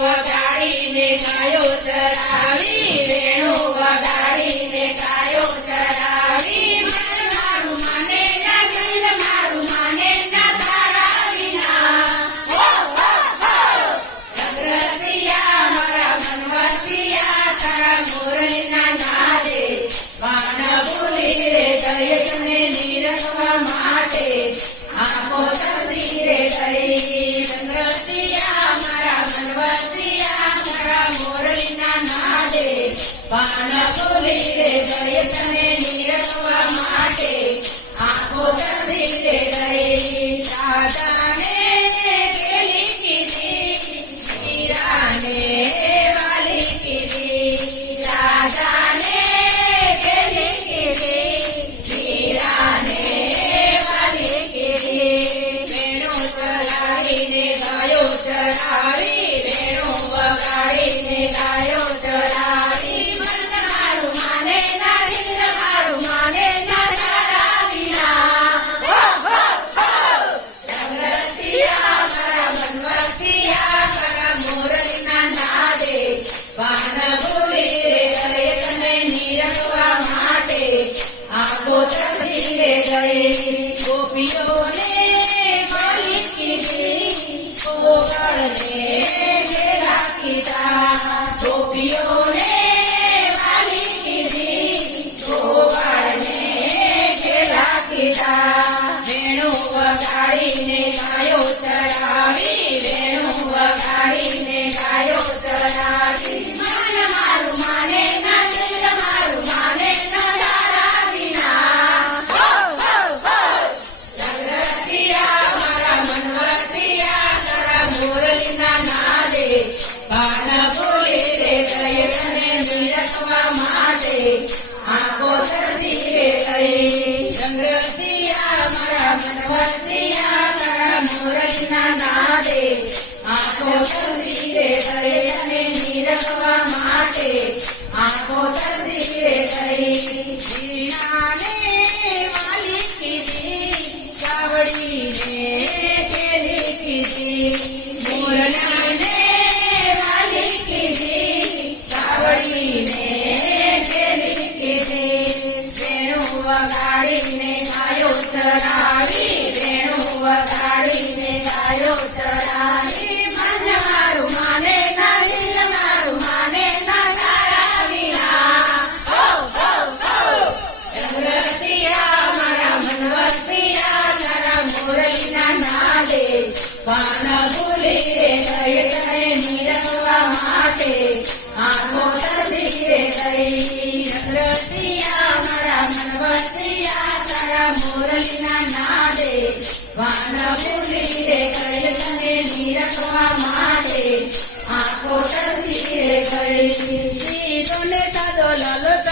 વગાડીને ગાયો ચરાવી વેણુ વગાડીને ગાયો ચરાવી. મારું માને મારું માને ના તારા વિના. રંગરસિયા મારા મનવસિયા તારા નિરખવા માટે. આપો તરતી રે ગઈ રંગરસિયા વાન ભૂલી આંખો ચડી રે ગઈ ગોપીઓને બોલી કીધી ગોગળને ઘેરા કીધા ગોપીઓને વાલી કીધી ગોવાળને ઘેરા કીધા વેણુ વગાડીને ગાયો ચરાવી, વેણુ વગાડીને ગાયો ભાન ભૂલી રે તને નિરખવા માટે. આંખો તરતી રે ગઈ રંગરસિયા મારા મનવસિયા તારા મોરલીના નાદે. આંખો તરતી રે માટે. આંખો તરતી રે ગઈ વીણાને વાલી કીધી, કાવડીને પેલી કીધી કીધી કાવડીને પેલી કીધી વેણુ વગાડીને ગાયો ચરાવી વાન ભૂલી રે ગઈ તને માટે આંખો તરતી રે ગઈ રંગરસિયા મારા મનવસિયા મોરલીના નાદે વાન ભૂલી રે ગઈ તને નિરખવા માટે આંખો તરતી રે ગઈ લાલો